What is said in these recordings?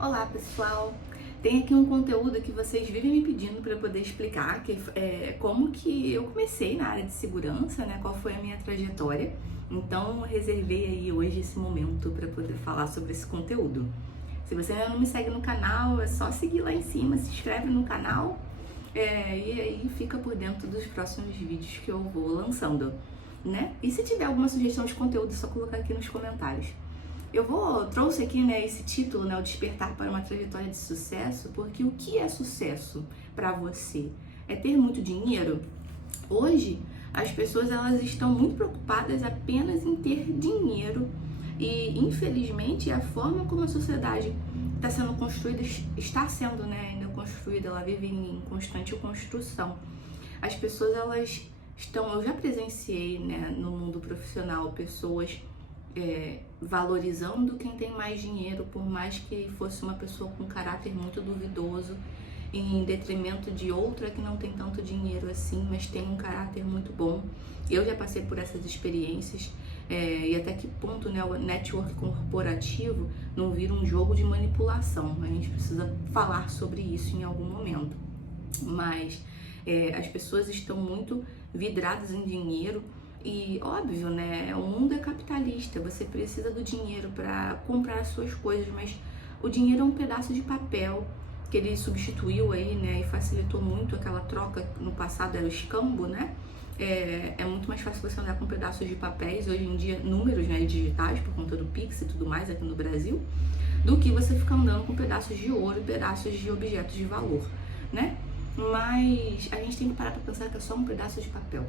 Olá pessoal, tem aqui um conteúdo que vocês vivem me pedindo para eu poder explicar, que é como que eu comecei na área de segurança, né? Qual foi a minha trajetória. Então reservei aí hoje esse momento para poder falar sobre esse conteúdo. Se você ainda não me segue no canal, é só seguir lá em cima, se inscreve no canal e aí fica por dentro dos próximos vídeos que eu vou lançando, né? E se tiver alguma sugestão de conteúdo, é só colocar aqui nos comentários. Trouxe aqui, né, esse título, né, o Despertar para uma Trajetória de Sucesso, porque o que é sucesso para você? É ter muito dinheiro? Hoje, as pessoas elas estão muito preocupadas apenas em ter dinheiro e, infelizmente, a forma como a sociedade está sendo construída, está sendo, né, ainda construída, ela vive em constante construção. As pessoas, elas estão, eu já presenciei, né, no mundo profissional, pessoas valorizando quem tem mais dinheiro, por mais que fosse uma pessoa com caráter muito duvidoso, em detrimento de outra que não tem tanto dinheiro assim, mas tem um caráter muito bom. Eu já passei por essas experiências e até que ponto, né, o network corporativo não vira um jogo de manipulação. A gente precisa falar sobre isso em algum momento. Mas as pessoas estão muito vidradas em dinheiro. E óbvio, né? O mundo é capitalista, você precisa do dinheiro para comprar as suas coisas, mas o dinheiro é um pedaço de papel que ele substituiu aí, né? E facilitou muito aquela troca. No passado era o escambo, né? É muito mais fácil você andar com pedaços de papéis, hoje em dia números, né, digitais, por conta do Pix e tudo mais aqui no Brasil, do que você ficar andando com pedaços de ouro, pedaços de objetos de valor, né? Mas a gente tem que parar para pensar que é só um pedaço de papel.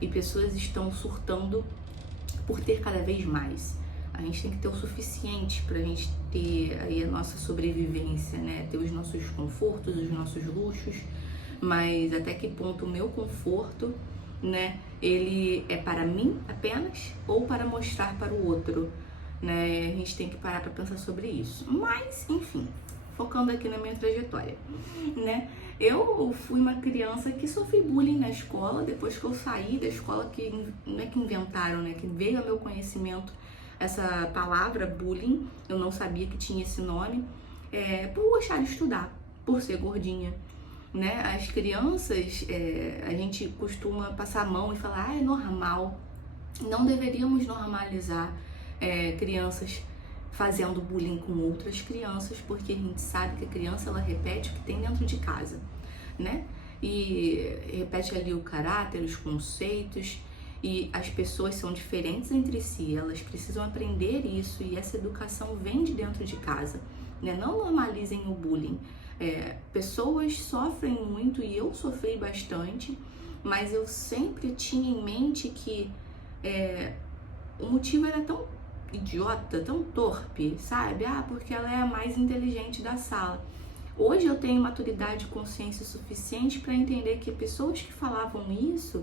E pessoas estão surtando por ter cada vez mais. A gente tem que ter o suficiente para a gente ter aí a nossa sobrevivência, né? Ter os nossos confortos, os nossos luxos, mas até que ponto o meu conforto, né? Ele é para mim apenas ou para mostrar para o outro, né? A gente tem que parar para pensar sobre isso. Mas, enfim, focando aqui na minha trajetória, né? Eu fui uma criança que sofri bullying na escola, depois que eu saí da escola, que não é que inventaram, né? Que veio ao meu conhecimento essa palavra bullying, eu não sabia que tinha esse nome, por gostar de estudar, por ser gordinha, né? As crianças, a gente costuma passar a mão e falar, é normal, não deveríamos normalizar crianças fazendo bullying com outras crianças, porque a gente sabe que a criança ela repete o que tem dentro de casa, né? E repete ali o caráter, os conceitos, e as pessoas são diferentes entre si, elas precisam aprender isso e essa educação vem de dentro de casa, né? Não normalizem o bullying. Pessoas sofrem muito e eu sofri bastante, mas eu sempre tinha em mente que o motivo era tão idiota, tão torpe, sabe? Porque ela é a mais inteligente da sala. Hoje eu tenho maturidade e consciência suficiente para entender que pessoas que falavam isso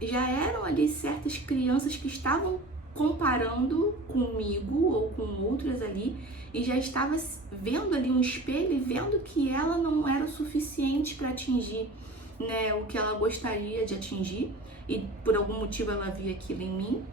já eram ali certas crianças que estavam comparando comigo ou com outras ali e já estava vendo ali um espelho e vendo que ela não era o suficiente para atingir, né, o que ela gostaria de atingir e por algum motivo ela via aquilo em mim.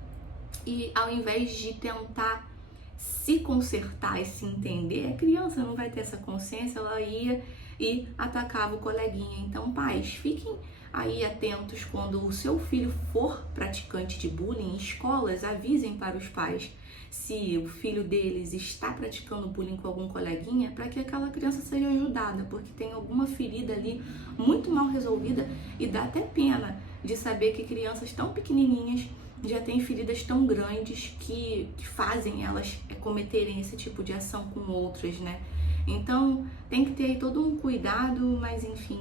E ao invés de tentar se consertar e se entender, a criança não vai ter essa consciência, ela ia e atacava o coleguinha. Então, pais, fiquem aí atentos quando o seu filho for praticante de bullying. Escolas, avisem para os pais se o filho deles está praticando bullying com algum coleguinha, para que aquela criança seja ajudada, porque tem alguma ferida ali muito mal resolvida e dá até pena de saber que crianças tão pequenininhas já têm feridas tão grandes que fazem elas cometerem esse tipo de ação com outras, né? Então, tem que ter aí todo um cuidado, mas enfim,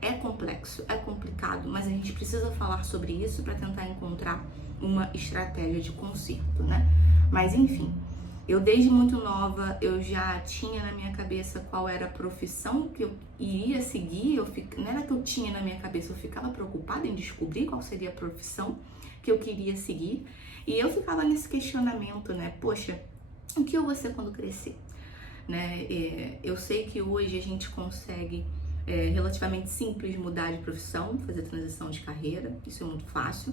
é complexo, é complicado, mas a gente precisa falar sobre isso para tentar encontrar uma estratégia de conserto, né? Mas enfim, eu desde muito nova, eu já tinha na minha cabeça qual era a profissão que eu iria seguir, não era que eu tinha na minha cabeça, eu ficava preocupada em descobrir qual seria a profissão que eu queria seguir, e eu ficava nesse questionamento, né? Poxa, o que eu vou ser quando crescer? Né? Eu sei que hoje a gente consegue relativamente simples mudar de profissão, fazer transição de carreira, isso é muito fácil,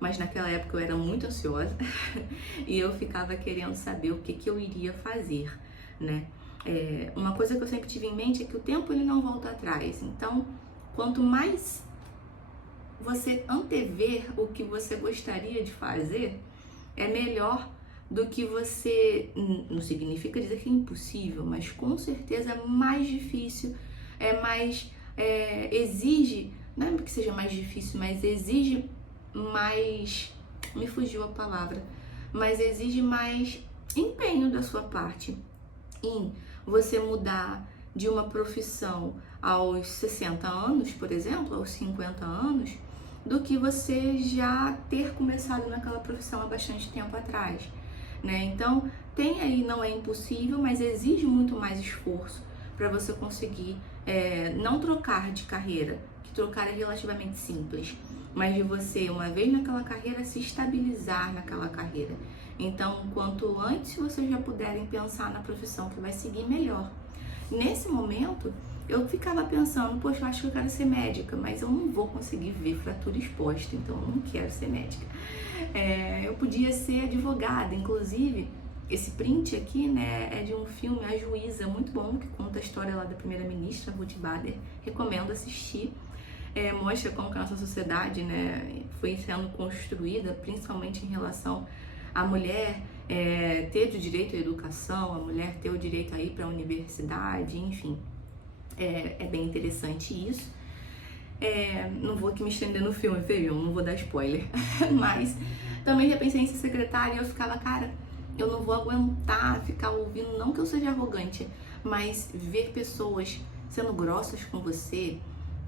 mas naquela época eu era muito ansiosa e eu ficava querendo saber o que eu iria fazer, né? Uma coisa que eu sempre tive em mente é que o tempo ele não volta atrás. Então, quanto mais você antever o que você gostaria de fazer, é melhor do que você, não significa dizer que é impossível, mas com certeza é mais difícil, exige, não é que seja mais difícil, mas exige mais, me fugiu a palavra, mas exige mais empenho da sua parte em você mudar de uma profissão aos 60 anos, por exemplo, aos 50 anos, do que você já ter começado naquela profissão há bastante tempo atrás, né? Então, tem aí, não é impossível, mas exige muito mais esforço para você conseguir não trocar de carreira, que trocar é relativamente simples, mas de você, uma vez naquela carreira, se estabilizar naquela carreira. Então, quanto antes vocês já puderem pensar na profissão que vai seguir, melhor. Nesse momento, eu ficava pensando, poxa, eu acho que eu quero ser médica, mas eu não vou conseguir ver fratura exposta, então eu não quero ser médica. Eu podia ser advogada, inclusive, esse print aqui, né, é de um filme, A Juíza, muito bom, que conta a história lá da primeira-ministra, Ruth Bader, recomendo assistir. Mostra como que a nossa sociedade, né, foi sendo construída, principalmente em relação à mulher ter o direito à educação, a mulher ter o direito a ir para a universidade, enfim. É bem interessante isso. Não vou aqui me estender no filme, viu? Não vou dar spoiler. Mas também já pensei em ser secretária e eu ficava, cara, eu não vou aguentar ficar ouvindo, não que eu seja arrogante, mas ver pessoas sendo grossas com você,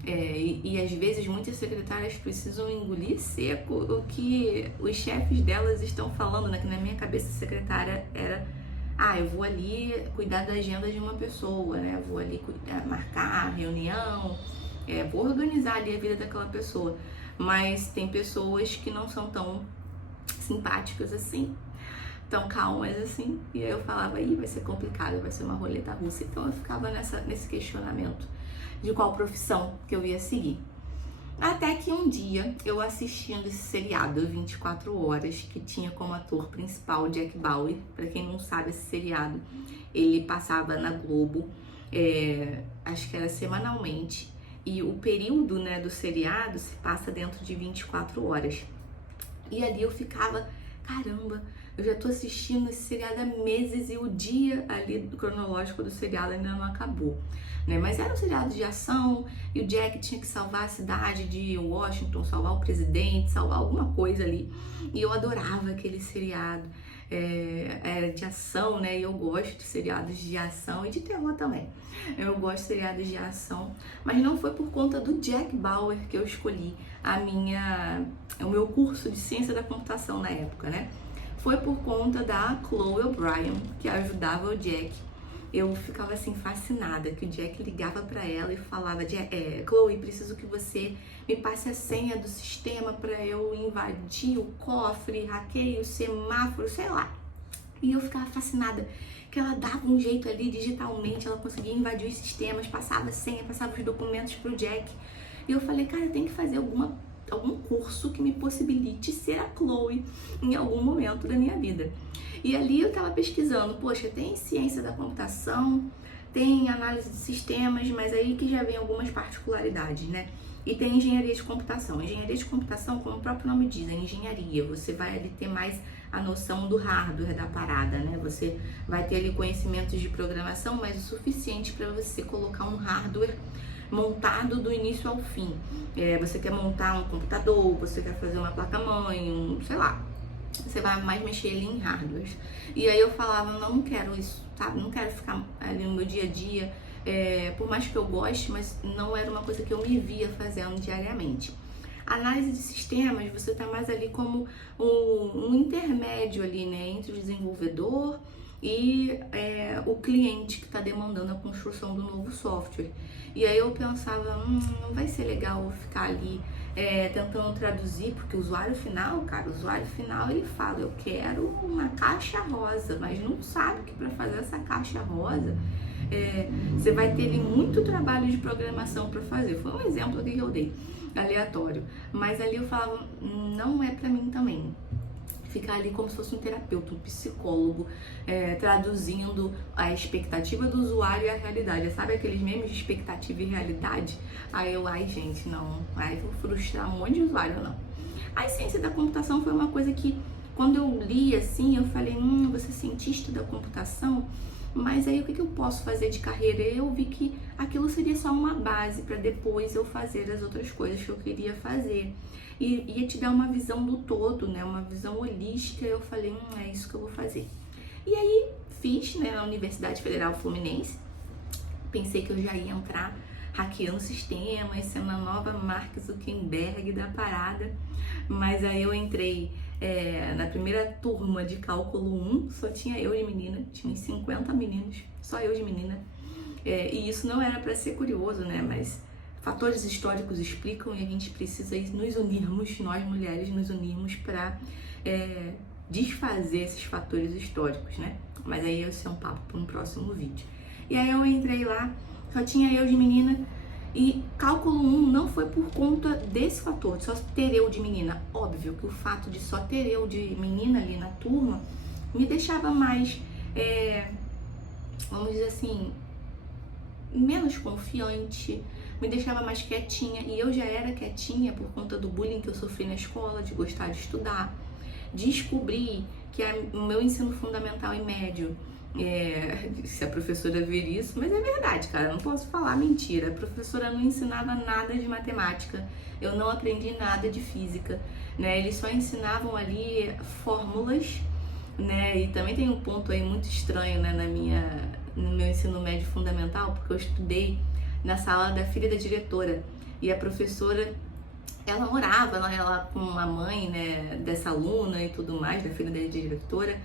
e às vezes muitas secretárias precisam engolir seco o que os chefes delas estão falando, né? Que na minha cabeça secretária era, eu vou ali cuidar da agenda de uma pessoa, né? Vou ali marcar a reunião, vou organizar ali a vida daquela pessoa. Mas tem pessoas que não são tão simpáticas assim, tão calmas assim, e aí eu falava, vai ser complicado, vai ser uma roleta russa. Então eu ficava nesse questionamento de qual profissão que eu ia seguir. Até que um dia, eu assistindo esse seriado 24 Horas, que tinha como ator principal Jack Bauer. Para quem não sabe, esse seriado, ele passava na Globo, acho que era semanalmente, e o período, né, do seriado se passa dentro de 24 horas. E ali eu ficava, caramba, eu já tô assistindo esse seriado há meses e o dia ali do cronológico do seriado ainda não acabou, né? Mas era um seriado de ação e o Jack tinha que salvar a cidade de Washington, salvar o presidente, salvar alguma coisa ali. E eu adorava aquele seriado, era de ação, né? E eu gosto de seriados de ação e de terror também. Eu gosto de seriados de ação, mas não foi por conta do Jack Bauer que eu escolhi o meu curso de ciência da computação na época, né? Foi por conta da Chloe O'Brien, que ajudava o Jack. Eu ficava assim fascinada, que o Jack ligava para ela e falava, Chloe, preciso que você me passe a senha do sistema para eu invadir o cofre, hackeio o semáforo, sei lá. E eu ficava fascinada, que ela dava um jeito ali digitalmente, ela conseguia invadir os sistemas, passava a senha, passava os documentos pro Jack. E eu falei, cara, eu tenho que fazer algum curso que me possibilite ser a Chloe em algum momento da minha vida. E ali eu tava pesquisando, poxa, tem ciência da computação, tem análise de sistemas, mas aí que já vem algumas particularidades, né? E tem engenharia de computação. Engenharia de computação, como o próprio nome diz, é engenharia. Você vai ali ter mais a noção do hardware da parada, né? Você vai ter ali conhecimentos de programação, mas o suficiente para você colocar um hardware montado do início ao fim. Você quer montar um computador, você quer fazer uma placa-mãe, sei lá. Você vai mais mexer ali em hardware. E aí eu falava, não quero isso, sabe? Não quero ficar ali no meu dia a dia, por mais que eu goste, mas não era uma coisa que eu me via fazendo diariamente. Análise de sistemas, você tá mais ali como um intermédio ali, né? Entre o desenvolvedor e o cliente que está demandando a construção do novo software. E aí eu pensava, não vai ser legal eu ficar ali tentando traduzir, porque o usuário final, ele fala, eu quero uma caixa rosa, mas não sabe que para fazer essa caixa rosa, você vai ter ali muito trabalho de programação para fazer. Foi um exemplo aqui que eu dei, aleatório. Mas ali eu falava, não é para mim também. ficar ali como se fosse um terapeuta, um psicólogo, traduzindo a expectativa do usuário e a realidade. Sabe aqueles memes de expectativa e realidade? Aí eu, gente, não, aí vou frustrar um monte de usuário, não. A ciência da computação foi uma coisa que, quando eu li assim, eu falei, vou ser cientista da computação, mas aí o que eu posso fazer de carreira? Eu vi que aquilo seria só uma base para depois eu fazer as outras coisas que eu queria fazer. E ia te dar uma visão do todo, né? Uma visão holística. Eu falei, é isso que eu vou fazer. E aí fiz, né, na Universidade Federal Fluminense. Pensei que eu já ia entrar hackeando sistemas, sendo a nova Mark Zuckerberg da parada. Mas aí eu entrei na primeira turma de cálculo 1, só tinha eu de menina, tinha uns 50 meninos, só eu de menina. E isso não era para ser curioso, né? Mas fatores históricos explicam e a gente precisa nos unirmos, nós mulheres nos unirmos para desfazer esses fatores históricos, né? Mas aí esse é um papo para um próximo vídeo. E aí eu entrei lá, só tinha eu de menina. E cálculo 1 não foi por conta desse fator, de só ter eu de menina. Óbvio que o fato de só ter eu de menina ali na turma me deixava mais, vamos dizer assim, menos confiante, me deixava mais quietinha. E eu já era quietinha por conta do bullying que eu sofri na escola, de gostar de estudar. Descobri que o meu ensino fundamental e médio, se a professora ver isso, mas é verdade, cara, eu não posso falar mentira. A professora não ensinava nada de matemática, eu não aprendi nada de física, né? Eles só ensinavam ali fórmulas, né? E também tem um ponto aí muito estranho, né, no meu ensino médio fundamental, porque eu estudei na sala da filha da diretora e a professora, ela morava ela com a mãe, né, dessa aluna e tudo mais, da filha da diretora.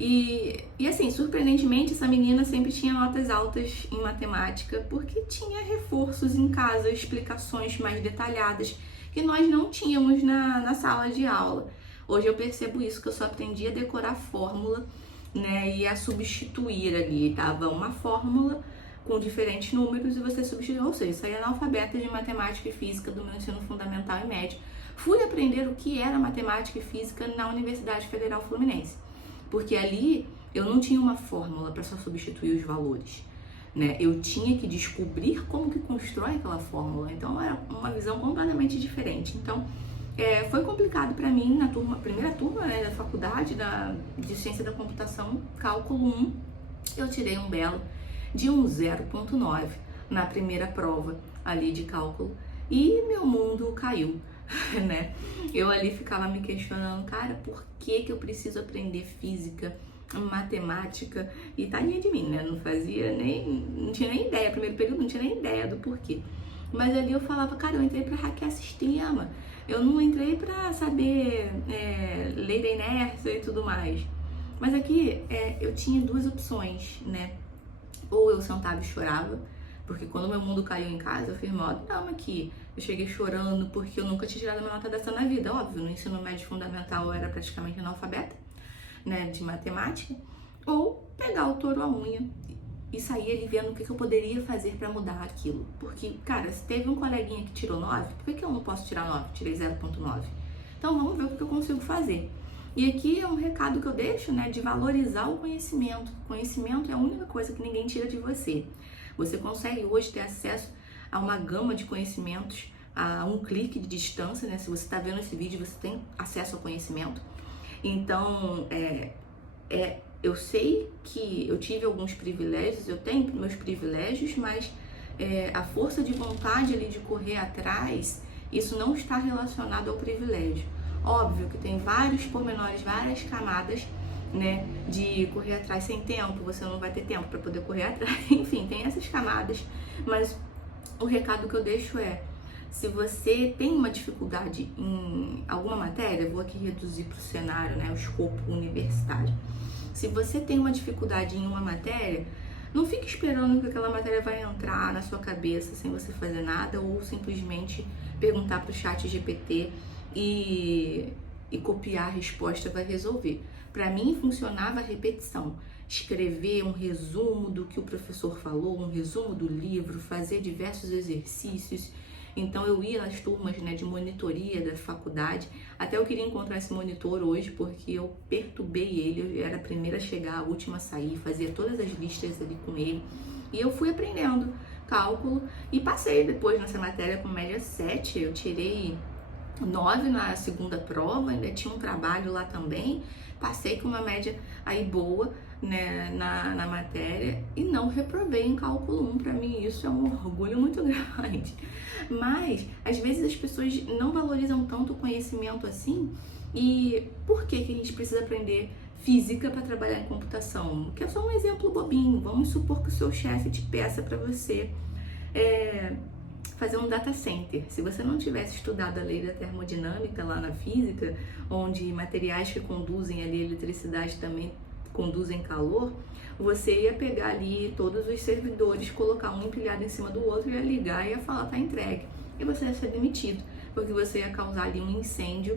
E assim, surpreendentemente, essa menina sempre tinha notas altas em matemática, porque tinha reforços em casa, explicações mais detalhadas, que nós não tínhamos na sala de aula. Hoje eu percebo isso, que eu só aprendi a decorar fórmula, né, e a substituir ali. Tava uma fórmula com diferentes números e você substituiu, ou seja, saí analfabeta de matemática e física do meu ensino fundamental e médio. Fui aprender o que era matemática e física na Universidade Federal Fluminense. Porque ali eu não tinha uma fórmula para só substituir os valores, né? Eu tinha que descobrir como que constrói aquela fórmula. Então era uma visão completamente diferente. Então foi complicado para mim na primeira turma, né, da faculdade de Ciência da Computação, cálculo 1. Eu tirei um belo de um 0,9 na primeira prova ali de cálculo e meu mundo caiu. Né? Eu ali ficava me questionando, cara, por que eu preciso aprender física, matemática? E tadinha de mim, né? Não tinha nem ideia, primeiro período não tinha nem ideia do porquê. Mas ali eu falava, cara, eu entrei pra hackear sistema, eu não entrei pra saber lei da inércia e tudo mais. Mas aqui eu tinha duas opções, né? Ou eu sentava e chorava, porque quando meu mundo caiu em casa, eu fiz mó drama aqui. Eu cheguei chorando porque eu nunca tinha tirado uma nota dessa na vida. Óbvio, no ensino médio fundamental eu era praticamente analfabeta, né, de matemática. Ou pegar o touro à unha e sair ali vendo o que eu poderia fazer para mudar aquilo. Porque, cara, se teve um coleguinha que tirou 9, por que eu não posso tirar 9? Tirei 0,9. Então vamos ver o que eu consigo fazer. E aqui é um recado que eu deixo, né, de valorizar o conhecimento. Conhecimento é a única coisa que ninguém tira de você. Você consegue hoje ter acesso a uma gama de conhecimentos a um clique de distância, né? Se você está vendo esse vídeo, você tem acesso ao conhecimento. Então, eu sei que eu tive alguns privilégios, eu tenho meus privilégios, mas a força de vontade ali de correr atrás, isso não está relacionado ao privilégio. Óbvio que tem vários pormenores, várias camadas, né, de correr atrás sem tempo, você não vai ter tempo para poder correr atrás, enfim, tem essas camadas, mas o recado que eu deixo se você tem uma dificuldade em alguma matéria, vou aqui reduzir para o cenário, né, o escopo universitário. Se você tem uma dificuldade em uma matéria, não fique esperando que aquela matéria vai entrar na sua cabeça sem você fazer nada, ou simplesmente perguntar para o chat GPT e copiar a resposta vai resolver. Para mim funcionava a repetição, escrever um resumo do que o professor falou, um resumo do livro, fazer diversos exercícios. Então eu ia nas turmas, né, de monitoria da faculdade. Até eu queria encontrar esse monitor hoje, porque eu perturbei ele. Eu era a primeira a chegar, a última a sair, fazia todas as listas ali com ele. E eu fui aprendendo cálculo e passei depois nessa matéria com média 7. Eu tirei 9 na segunda prova, ainda tinha um trabalho lá também. Passei com uma média aí boa, né, na matéria e não reprovei em cálculo 1. Para mim isso é um orgulho muito grande. Mas às vezes as pessoas não valorizam tanto o conhecimento assim. E por que que a gente precisa aprender física para trabalhar em computação? Que é só um exemplo bobinho. Vamos supor que o seu chefe te peça para você fazer um data center. Se você não tivesse estudado a lei da termodinâmica lá na física, onde materiais que conduzem ali eletricidade também conduzem calor, você ia pegar ali todos os servidores, colocar um empilhado em cima do outro, ia ligar e ia falar, tá entregue. E você ia ser demitido, porque você ia causar ali um incêndio,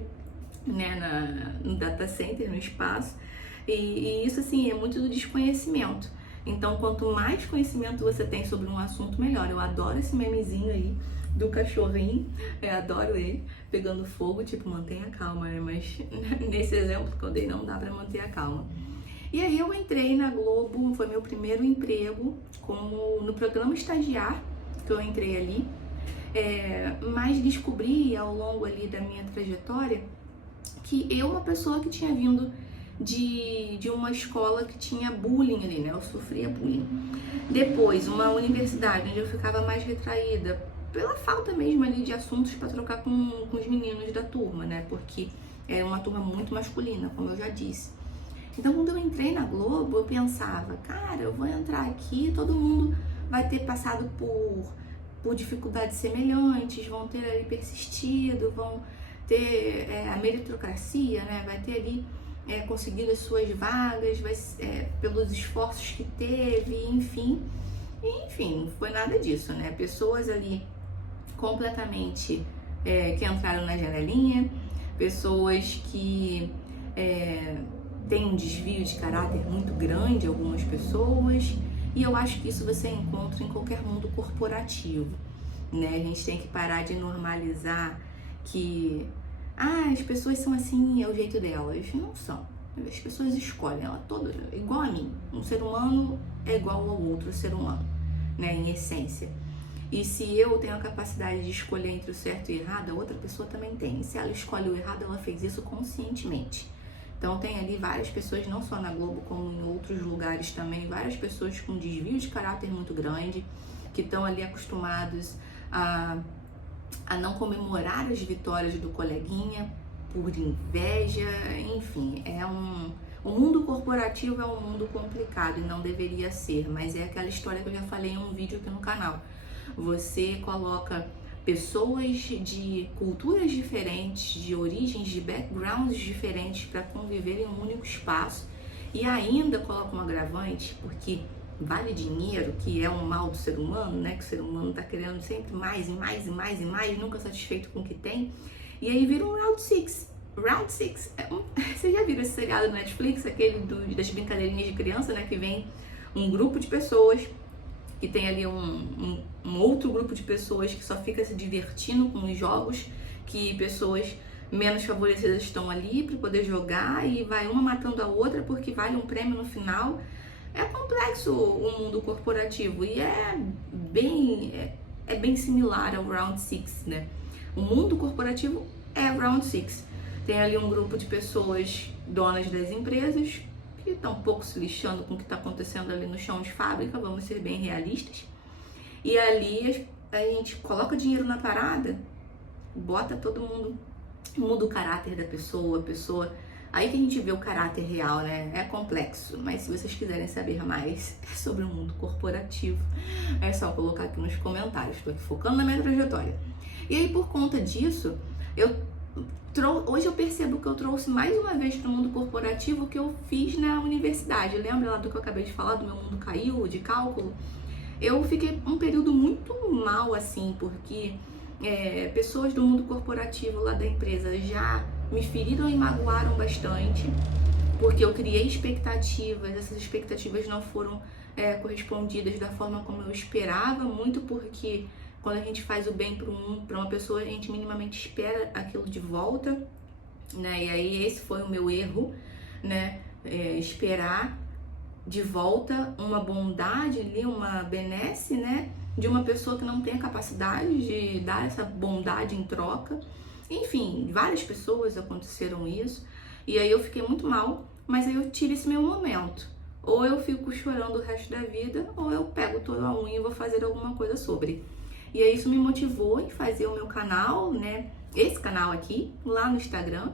né, no data center, no espaço. E isso, assim, é muito do desconhecimento. Então, quanto mais conhecimento você tem sobre um assunto, melhor. Eu adoro esse memezinho aí do cachorrinho, eu adoro ele, pegando fogo, tipo, mantenha calma, né? Mas nesse exemplo que eu dei, não dá pra manter a calma. E aí eu entrei na Globo, foi meu primeiro emprego, como no programa estagiário, que eu entrei ali. Mas descobri ao longo ali da minha trajetória que eu, uma pessoa que tinha vindo de uma escola que tinha bullying ali, né? Eu sofria bullying. Depois, uma universidade onde eu ficava mais retraída, pela falta mesmo ali de assuntos para trocar com os meninos da turma, né? Porque era uma turma muito masculina, como eu já disse. Então, quando eu entrei na Globo, eu pensava, cara, eu vou entrar aqui, todo mundo vai ter passado por dificuldades semelhantes, vão ter ali persistido, vão ter a meritocracia, né? Vai ter ali conseguido as suas vagas, pelos esforços que teve, enfim. E, enfim, não foi nada disso, né? Pessoas ali completamente que entraram na janelinha, pessoas que têm um desvio de caráter muito grande, algumas pessoas, e eu acho que isso você encontra em qualquer mundo corporativo, né? A gente tem que parar de normalizar que as pessoas são assim, é o jeito delas. Não são. As pessoas escolhem, ela toda igual a mim. Um ser humano é igual ao outro ser humano, né, em essência. E se eu tenho a capacidade de escolher entre o certo e o errado, a outra pessoa também tem. E se ela escolhe o errado, ela fez isso conscientemente. Então tem ali várias pessoas, não só na Globo, como em outros lugares também, várias pessoas com desvio de caráter muito grande, que estão ali acostumados a não comemorar as vitórias do coleguinha por inveja, enfim, o mundo corporativo é um mundo complicado e não deveria ser, mas é aquela história que eu já falei em um vídeo aqui no canal. Você coloca pessoas de culturas diferentes, de origens, de backgrounds diferentes para conviver em um único espaço e ainda coloca um agravante, porque vale dinheiro, que é um mal do ser humano, né? Que o ser humano tá querendo sempre mais e mais e mais e mais, nunca satisfeito com o que tem. E aí vira um Round 6. Round 6, vocês já viram esse seriado do Netflix, aquele das brincadeirinhas de criança, né? Que vem um grupo de pessoas, que tem ali um outro grupo de pessoas que só fica se divertindo com os jogos, que pessoas menos favorecidas estão ali para poder jogar e vai uma matando a outra porque vale um prêmio no final. É complexo o mundo corporativo e é bem similar ao Round 6, né? O mundo corporativo é Round 6. Tem ali um grupo de pessoas donas das empresas que estão um pouco se lixando com o que está acontecendo ali no chão de fábrica, vamos ser bem realistas. E ali a gente coloca dinheiro na parada, bota todo mundo, muda o caráter da pessoa, a pessoa... Aí que a gente vê o caráter real, né? É complexo, mas se vocês quiserem saber mais sobre o mundo corporativo, é só colocar aqui nos comentários. Estou aqui focando na minha trajetória. E aí, por conta disso, hoje eu percebo que eu trouxe mais uma vez para o mundo corporativo o que eu fiz na universidade. Lembra lá do que eu acabei de falar, do meu mundo caiu, de cálculo? Eu fiquei um período muito mal, assim, porque pessoas do mundo corporativo lá da empresa já me feriram e magoaram bastante, porque eu criei expectativas, essas expectativas não foram correspondidas da forma como eu esperava, muito porque quando a gente faz o bem para uma pessoa, a gente minimamente espera aquilo de volta, né? E aí esse foi o meu erro, né? Esperar de volta uma bondade ali, uma benesse, né? De uma pessoa que não tem a capacidade de dar essa bondade em troca. Enfim, várias pessoas aconteceram isso. E aí eu fiquei muito mal, mas aí eu tive esse meu momento. Ou eu fico chorando o resto da vida, ou eu pego toda a unha e vou fazer alguma coisa sobre. E aí isso me motivou em fazer o meu canal, né? Esse canal aqui, lá no Instagram,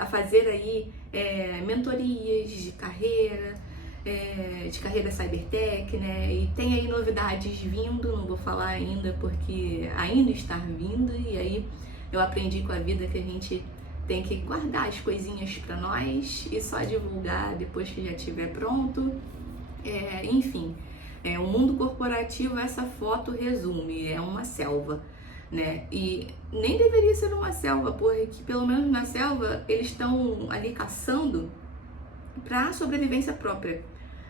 a fazer aí mentorias de carreira cybertech, né? E tem aí novidades vindo, não vou falar ainda porque ainda está vindo, e aí eu aprendi com a vida que a gente tem que guardar as coisinhas para nós e só divulgar depois que já estiver pronto. Enfim, o mundo corporativo, essa foto resume, é uma selva, né? E nem deveria ser uma selva, porque pelo menos na selva eles estão ali caçando para sobrevivência própria,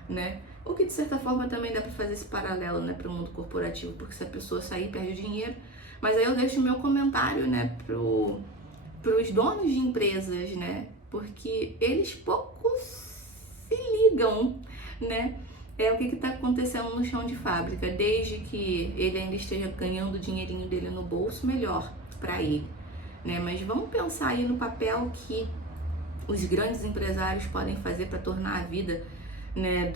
né? O que de certa forma também dá para fazer esse paralelo, né, para o mundo corporativo, porque se a pessoa sair perde dinheiro. Mas aí eu deixo o meu comentário, né, pros donos de empresas, né, porque eles pouco se ligam, né, o que está acontecendo no chão de fábrica. Desde que ele ainda esteja ganhando o dinheirinho dele no bolso, melhor para ele, né? Mas vamos pensar aí no papel que os grandes empresários podem fazer para tornar a vida, né,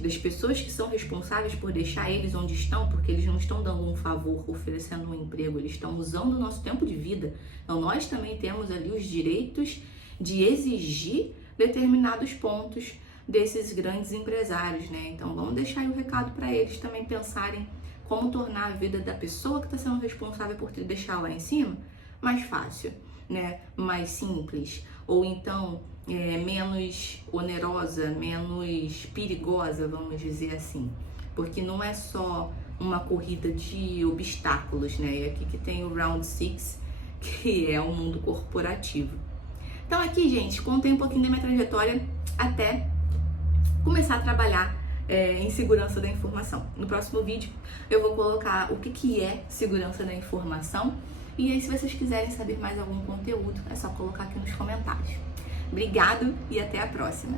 das pessoas que são responsáveis por deixar eles onde estão, porque eles não estão dando um favor, oferecendo um emprego, eles estão usando o nosso tempo de vida. Então nós também temos ali os direitos de exigir determinados pontos desses grandes empresários, né? Então vamos deixar aí o recado para eles também pensarem como tornar a vida da pessoa que está sendo responsável por te deixar lá em cima mais fácil, né? Mais simples, ou então menos onerosa, menos perigosa, vamos dizer assim, porque não é só uma corrida de obstáculos, né? E aqui que tem o Round 6, que é o mundo corporativo. Então aqui, gente, contei um pouquinho da minha trajetória até começar a trabalhar em segurança da informação. No próximo vídeo eu vou colocar o que é segurança da informação, e aí se vocês quiserem saber mais algum conteúdo é só colocar aqui nos comentários. Obrigado e até a próxima!